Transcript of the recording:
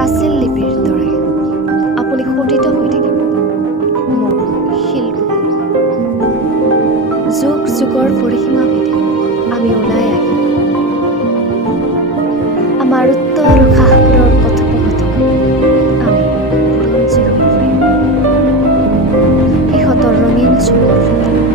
প্ৰাচীন লিপিৰ দৰে আপুনি খোদিত হৈ থাকিব মোৰ শিলগুটি। যুগ যুগৰ পৰিসীমা ভেদে আমি ওলাই আহিম আমাৰ উত্তৰ সাহসৰ কথোপকথন। আমি বুৰঞ্জী হৈ ফুৰিম সিহঁতৰ ৰঙীন চকুৰ ফুটা।